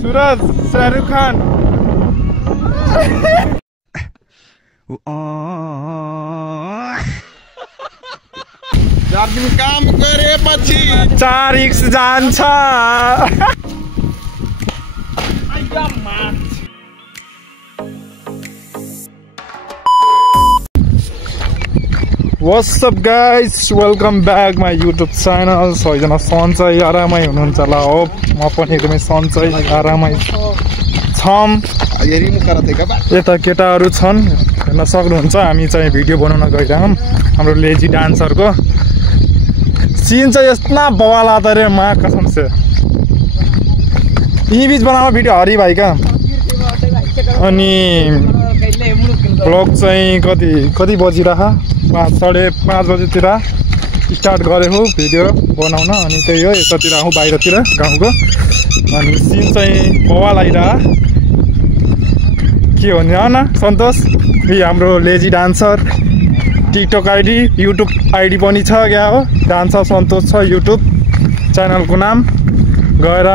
सूरज शाहरुख खान काम गरेपछि 4x जान्छ। What's up guys, welcome back my YouTube channel. सबैजना सन्चै आरामै हुनुहुन्छ होला हो। म पनि एकदमै सन्चै आरामै छम। यता केटाहरू छन् हेर्न सक्नुहुन्छ। हामी चाहिँ भिडियो बनाउन गइरहेछौँ हाम्रो लेजी डान्सरको। सीन चाहिँ यस्ता बवाल आता रे माँ कसम से। यही बीच बनाओ भिडियो हरि भाइ का। अनि ब्लग चाहिँ कति बजिरह 5:30 बजेतिर स्टार्ट गरेको भिडियो बनाउन। अनि त्यही हो यतातिर आउँ बाहिरतिर गाउँको। अनि सिन चाहिँ बवाल आइरह के भन्ने हो न सन्तोष। यही हाम्रो lazy dancer TikTok ID YouTube ID पनि छ क्या हो। डान्सर सन्तोष छ युट्युब च्यानलको नाम। गएर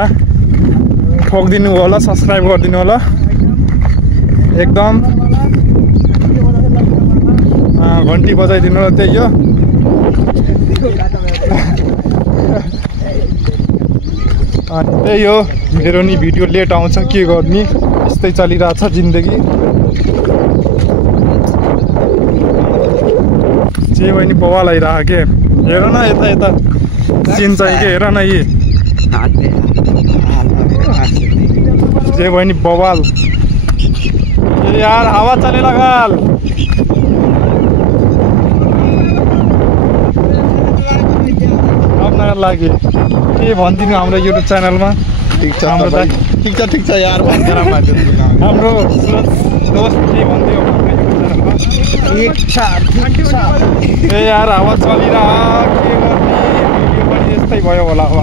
ठोकिदिनु होला, सब्सक्राइब गरिदिनु होला एकदम। घन्टी बजाइदिनु होला त्यही हो। अनि त्यही हो मेरो नि भिडियो लेट आउँछ के गर्ने, यस्तै चलिरहेछ जिन्दगी। जे बहिनी बवाल आइरह के हेर न यता यता सिन चाहिँ के हेर न यी जे बहिनी बवाल। यार हावा चलेला गाल। अपना लागि के भनिदिनु हाम्रो युट्युब च्यानलमा। ठिक छ हाम्रो त ठिक छ यार हाम्रो दोस्त के भन्दियो ए यार हावा चलिरह के गर्ने, भिडियो पनि यस्तै भयो होला अब।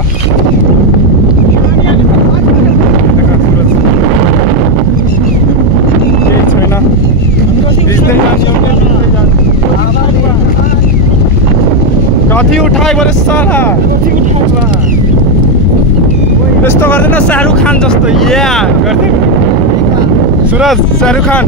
केही छैन कति उठाए बरे सारा यस्तो गर्दैन शाहरुख खान जस्तो। या गर्दैन सूरज शाहरुख खान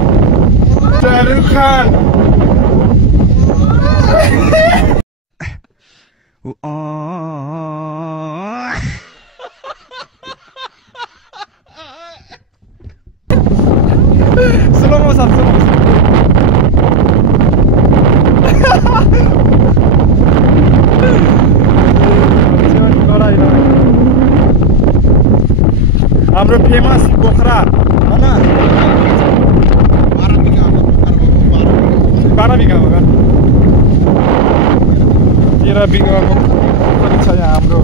स्लो मोसन हाम्रो फेमस पोखरा होइन 12 बिघा हो 13 बिघाको पोखरी छ यहाँ हाम्रो।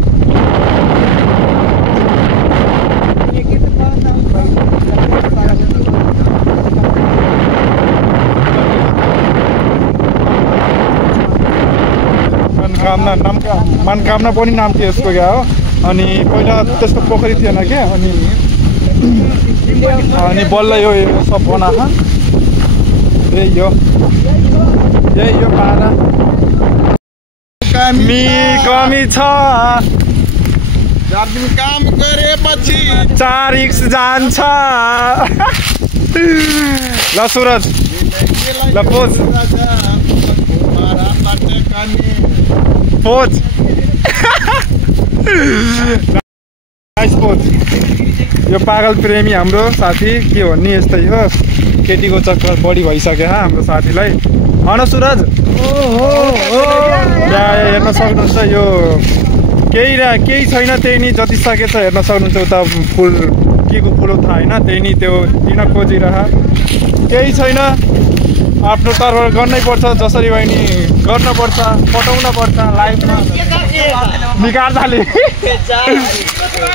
मनकामना पनि नाम थियो यसको क्या हो। अनि पहिला त्यस्तो पोखरी थिएन क्या। अनि बल्ल यो सब बनाएको यही हो पारा कमी छ। काम गरेपछि 4x जान्छ। ल सूरज ल पोज नाइस पोज। यो पागल प्रेमी हाम्रो साथी के भन्ने यस्तै हो। केटीको चक्कर बढी भइसक्यो हाम्रो साथीलाई होइन सूरज। हेर्न सक्नुहुन्छ यो केही छैन त्यही नि जति सकेछ हेर्न सक्नुहुन्छ। उता फुल के को फुल थाहा होइन त्यही नि त्यो दिन खोजिरह केही छैन। आफ्नो तर्फबाट गर्नै पर्छ जसरी भए नि गर्न पर्छ, पठाउन पर्छ लाइफमा निकाल्दाले।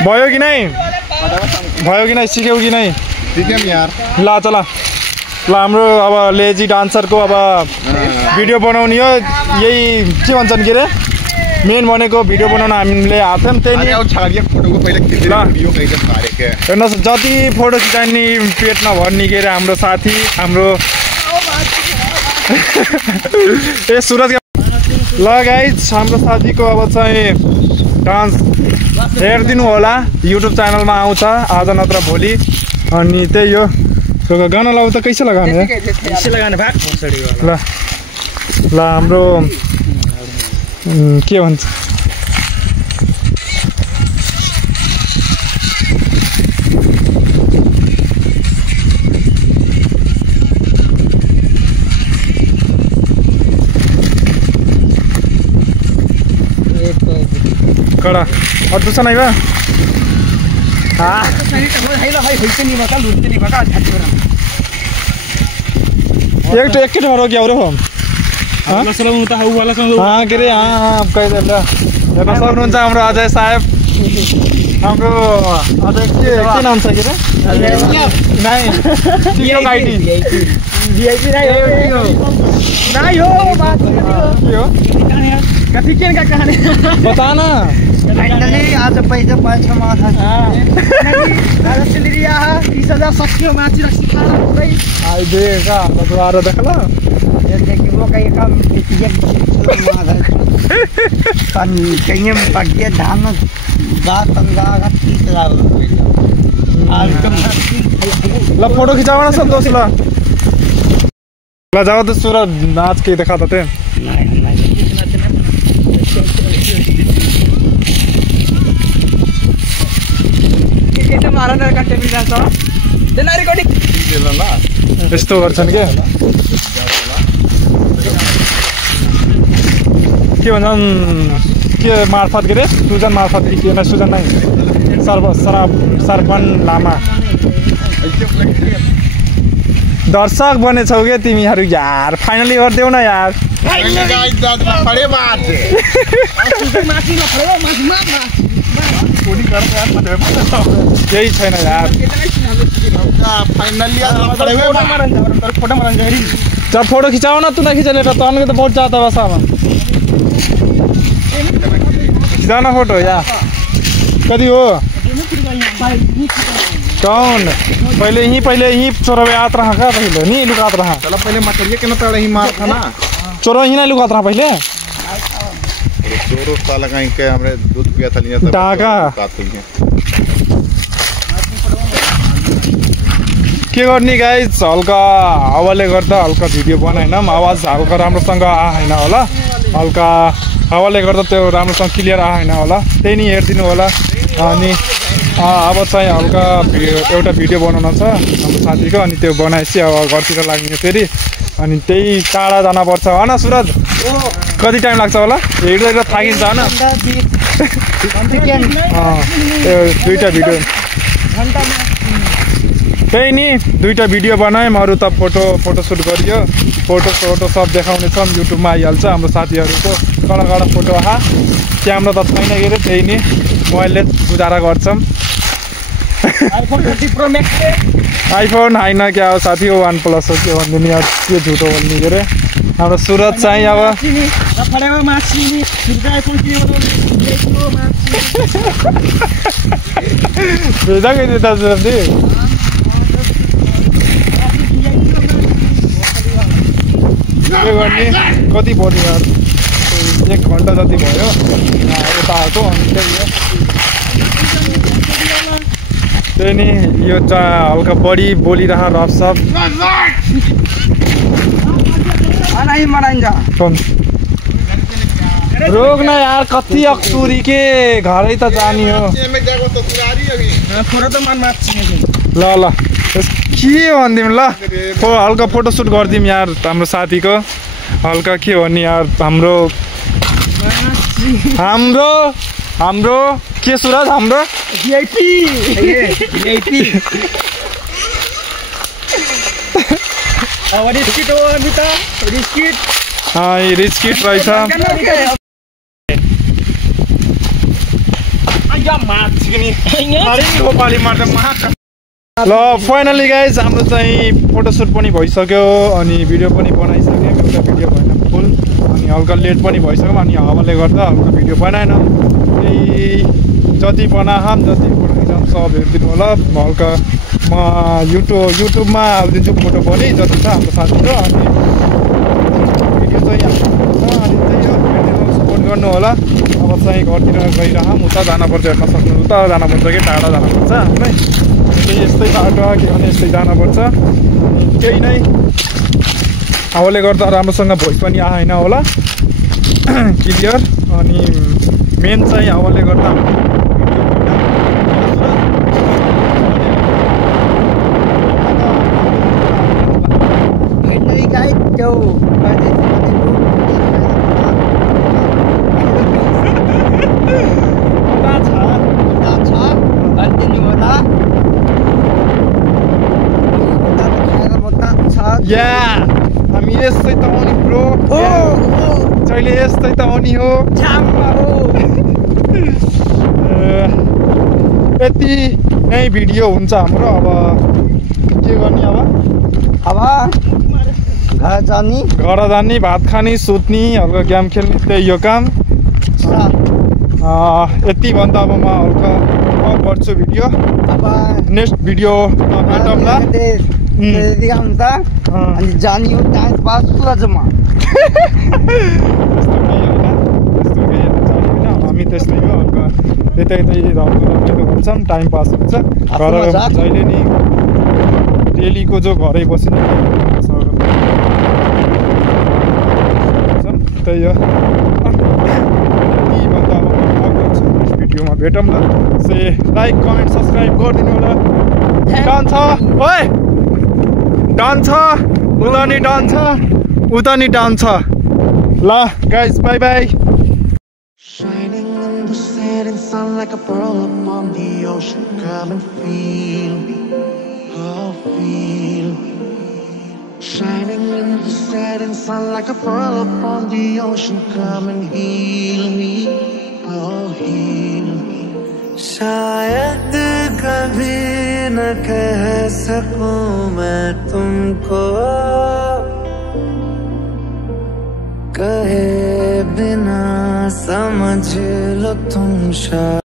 भयो कि नै सिक्यौ कि नै यार। ल चल ल हाम्रो अब लेजी डान्सरको अब भिडियो बनाउने हो। यही के भन्छन् के अरे मेन भनेको भिडियो बनाउन हामीले आएको थियौँ त्यही हेर्नुहोस् जति फोटो खिचाउने पेट नभर्ने के अरे हाम्रो साथी हाम्रो ए सूरज। ल गाइज हाम्रो साथीको अब चाहिँ डान्स हेरिदिनु होला युट्युब च्यानलमा आउँछ आज नत्र भोलि अनि त्यही हो गाना लाउ त कैसे लगाने ल ल हाम्रो के भन्छ कड़ा और दूसरा नहीं बा हाँ एक के मारो क्या और हम हाँ के रे हाँ कह दे ला यहाँ सब नुंचा हमरो अजय साहब हमरो अजय के नाम से क्या नहीं टीओ गाइडी वीआईपी नहीं हो बात क्यों कथी के का कहानी बता ना फाइनली आज पैसा पाएछ माथा आज सैलरी आ 30000 सक्यो माथि रक्सी खाना पुरै आई देगा दोबारा देखला ये देखि वो कहीं काम किए माथा कन कहीं पगिए धान गा तंगा का 30000 आज कम ला फोटो खिंचावा ना संतोष ला जाओ तो सूरज नाच के दिखाता थे यस्तो गर्छन् के भन्छन् के मार्फत के रे सुजन मार्फत के सुजन नै सरपन लामा दर्शक बनेछौ के तिमीहरू यार फाइनली गर्देऊ न यार यही छैन यार चल फोटो खिचाओ ना तू ना खिंचा लेटा तो तो बहुत जाता बस खिचाना फोटो यार कभी हो कौन पहले ही चोरवे आत रहा का पहले नहीं लुकात रहा चलो पहले मटरिया के न तड़े ही मार था ना चोरो ही ना लुकात रहा पहले चोरो साला कहीं के हमरे दूध पिया था लिया डाका के गर्ने गाइज हल्का हावाले गर्दा हल्का भिडियो बनाएनौँ आवाज हल्का राम्रोसँग आएन होला हल्का हावाले गर्दा त्यो राम्रोसँग क्लियर आएन होला त्यही नि हेरिदिनु होला अनि अब चाहिँ हल्का एउटा भिडियो बनाउन छ हाम्रो साथीको अनि त्यो बनाएपछि अब घरतिर लाग्ने फेरि अनि त्यही टाढा जानुपर्छ होइन सुरज कति टाइम लाग्छ होला हिँड्दा थाकिन्छ होइन त्यो दुईवटा भिडियो त्यही नि दुईवटा भिडियो बनायौँ अरू त फोटोसुट गरियो फोटो सब देखाउने छौँ युट्युबमा आइहाल्छ हाम्रो साथीहरूको कडा फोटो क्यामेरा त छैन के अरे त्यही नि मोबाइलले गुजारा गर्छौँ आइफोन होइन क्या हो साथी हो OnePlus हो के भनिदिने अब के झुटो भन्ने के अरे हाम्रो सुरज चाहिँ अब भेजा गई था सुरज के गर्ने कति बढ्यो यार 1 घन्टा जति भयो यता आएको अनि त्यही नि यो चाहिँ हल्का बढी बोलिरह रफसप रोग न यार कति अक्सुरी के घरै त जानी हो ल के भनिदिउँ ल हल्का फोटोसुट गरिदिउँ यार हाम्रो साथीको हल्का के भन्ने यार हाम्रो के सुरज हाम्रो भिआइपी रिस्किट रहेछ ल फाइनली गाइज हाम्रो चाहिँ फोटोसुट पनि भइसक्यो अनि भिडियो पनि बनाइसक्यौँ एउटा भिडियो भएन फुल अनि हल्का लेट पनि भइसक्यो अनि हावाले गर्दा हल्का भिडियो बनाएनौँ त्यही जति बनाऊँ जति फोटो खिचाउँ सब हेरिदिनु होला हल्का म युट्युबमा हालिदिन्छु फोटो पनि जति छ हाम्रो साथीको अनि भिडियो चाहिँ अनि त्यही हो सपोर्ट गर्नु होला। अब चाहिँ घरतिर गइरहँ, उता जानुपर्छ, हेर्न सक्नु उता जानुपर्छ कि टाढा जानुपर्छ है। केही यस्तै बाटो के भने यस्तै जानुपर्छ। केही नै हावाले गर्दा राम्रोसँग भोइस पनि आएन होला क्लियर। अनि मेन चाहिँ हावाले गर्दा हामी यस्तै त हो नि ब्रो, जहिले यस्तै त हो नि हो। यति नै भिडियो हुन्छ हाम्रो। अब के गर्ने, अब घर जाने, भात खाने, सुत्ने, हल्का गेम खेल्ने, त्यही यो काम। यति भन्दा अब म हल्का गर्छु भिडियो। Next video भेटौँला। अनि जानी हो टाइम पास जम्मा हामी त्यस्तै हो, हल्का यतै रमाइलो हुन्छौँ, टाइम पास हुन्छ। घर जहिले नि डेलीको जो घरै बसिने त्यही हो। भन्दा अब भिडियोमा भेटौँ न। से लाइक कमेन्ट सब्सक्राइब गरिदिनु होला। डान्स ओए डान्स उता नि डान्स उता नि डान्स। ल guys by by. Shining in the setting sun like a pearl upon the ocean. Come and feel me, oh feel me. Shining in the setting sun like a pearl upon the ocean. Come and heal me, oh heal me. शायद कभी न कह सकूं मैं तुमको, कहे बिना समझ लो तुम शायद।